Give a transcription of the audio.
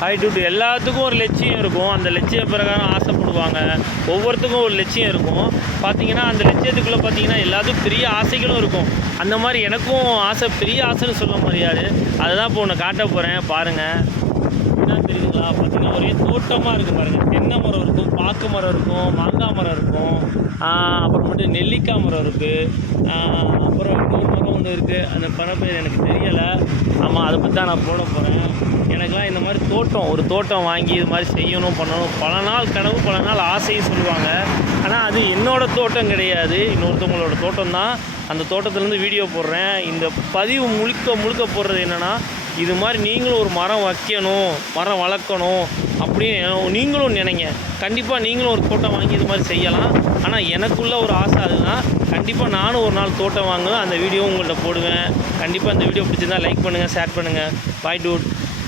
Hi dude எல்லாத்துக்கும் ஒரு லட்சியம் இருக்கும். அந்த லட்சிய பிரகாரம் ஆசைப்படுவாங்க. ஒவ்வொருத்துக்கும் ஒரு லட்சியம் இருக்கும். பார்த்தீங்கன்னா அந்த லட்சியத்துக்குள்ளே பார்த்தீங்கன்னா எல்லாத்துக்கும் பெரிய ஆசைகளும் இருக்கும். அந்த மாதிரி எனக்கும் ஆசை பெரிய ஆசைன்னு சொல்ல முடியாது. அதுதான் இப்போ ஒன்று காட்ட போகிறேன் பாருங்கள் என்ன தெரியுதுங்களா? பார்த்தீங்கன்னா ஒரே தோட்டமாக இருக்குது பாருங்கள் தென்னை மரம் இருக்கும் பாக்கு மரம் இருக்கும் மாங்காய் மரம் இருக்கும். அப்புறமேட்டு நெல்லிக்காய் மரம் இருக்குது அப்புறம் இன்னொரு மரம் ஒன்று இருக்குது அந்த பணப்பேர் எனக்கு தெரியலை. ஆமாம் அதை பற்றி தான் நான் போட போகிறேன் எனக்குலாம் இந்த மாதிரி தோட்டம் ஒரு தோட்டம் வாங்கி இது மாதிரி செய்யணும் பண்ணணும். பல நாள் கனவு பல நாள் ஆசையும் சொல்லுவாங்க. ஆனால் அது என்னோடய தோட்டம் கிடையாது. இன்னொருத்தவங்களோட தோட்டம் தான் அந்த தோட்டத்துலேருந்து வீடியோ போடுறேன். இந்த பதிவு முழுக்க முழுக்க போடுறது என்னென்னா இது மாதிரி நீங்களும் ஒரு மரம் வைக்கணும் மரம் வளர்க்கணும் அப்படின்னு நீங்களும் நினைங்க. கண்டிப்பாக நீங்களும் ஒரு தோட்டம் வாங்கி இது மாதிரி செய்யலாம். ஆனால் எனக்குள்ள ஒரு ஆசை அதுதான். கண்டிப்பாக நானும் ஒரு நாள் தோட்டம் வாங்குவேன். அந்த வீடியோ உங்கள்கிட்ட போடுவேன். கண்டிப்பாக அந்த வீடியோ பிடிச்சிருந்தா லைக் பண்ணுங்கள் ஷேர் பண்ணுங்கள் பாய் டூட்